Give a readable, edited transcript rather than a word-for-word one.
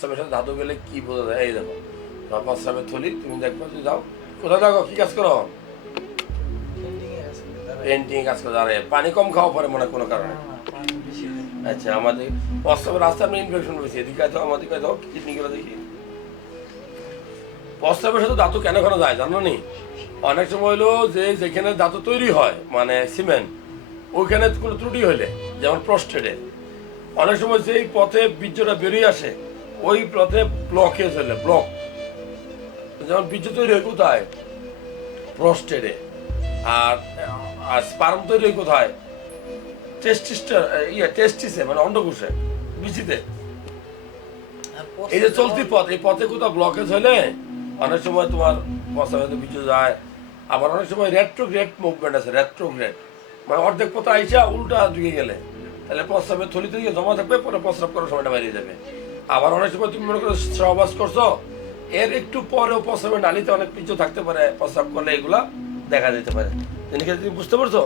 প্রস্রাবের সাথে ধাতু গেলে কি বোঝা যায়? এই দেখো তোমার প্রস্রাবের থলি, তুমি দেখবো যে যাও কোথায় দেখো কি কাজ করো? পেন্টিং কাজ করে। আরে পানি কম খাওয়া পরে মনে হয় কোনো কারণে। আচ্ছা, আমাদের প্রস্রাবের রাস্তা আমি ইনফেকশন হয়েছে, এদিকে তো আমাদের কাছে কিডনি গুলো দেখি। প্রস্রাবের সাথে ধাতু কেন কেন যায় জানো নি? অনেক সময় হলো যে যেখানে ধাতু তৈরি হয় মানে সিমেন্ট, ওইখানে কোনো ত্রুটি হইলে, যেমন প্রস্টেটে অনেক সময় যেই পথে বীর্যটা বেরিয়ে আসে ওই পথে ব্লকেজ হলে, ব্লক, যেমন বীর্য তৈরি হয় কোথায়? প্রস্টেটে। আর আর স্পার্ম তৈরি হয় কোথায়? টেস্টিসে মানে অন্ডকোষে, বিচিতে। এই যে চলতি পথ, এই পথে কোথাও ব্লকেজ হলে অনেক সময় তোমার প্রস্রাবে বিচু যায়। আবার অনেক সময় রেট্রোগ্রেড মুভমেন্ট আছে, রেট্রোগ্রেড মানে অর্ধেক পথ আইসা উল্টা দিকে গেলে তাহলে প্রস্রাবের থলিতে গিয়ে জমা থাকবে, পরে প্রস্রাব করার সময়টা বেরিয়ে যাবে। আবার অনেক সময় তুমি মনে করো সহবাস করছো, এর একটু পরেও প্রস্রাবের নালীতে অনেক পিছু থাকতে পারে, প্রস্রাব করলে এগুলা দেখা যেতে পারে। তুমি বুঝতে পারছো?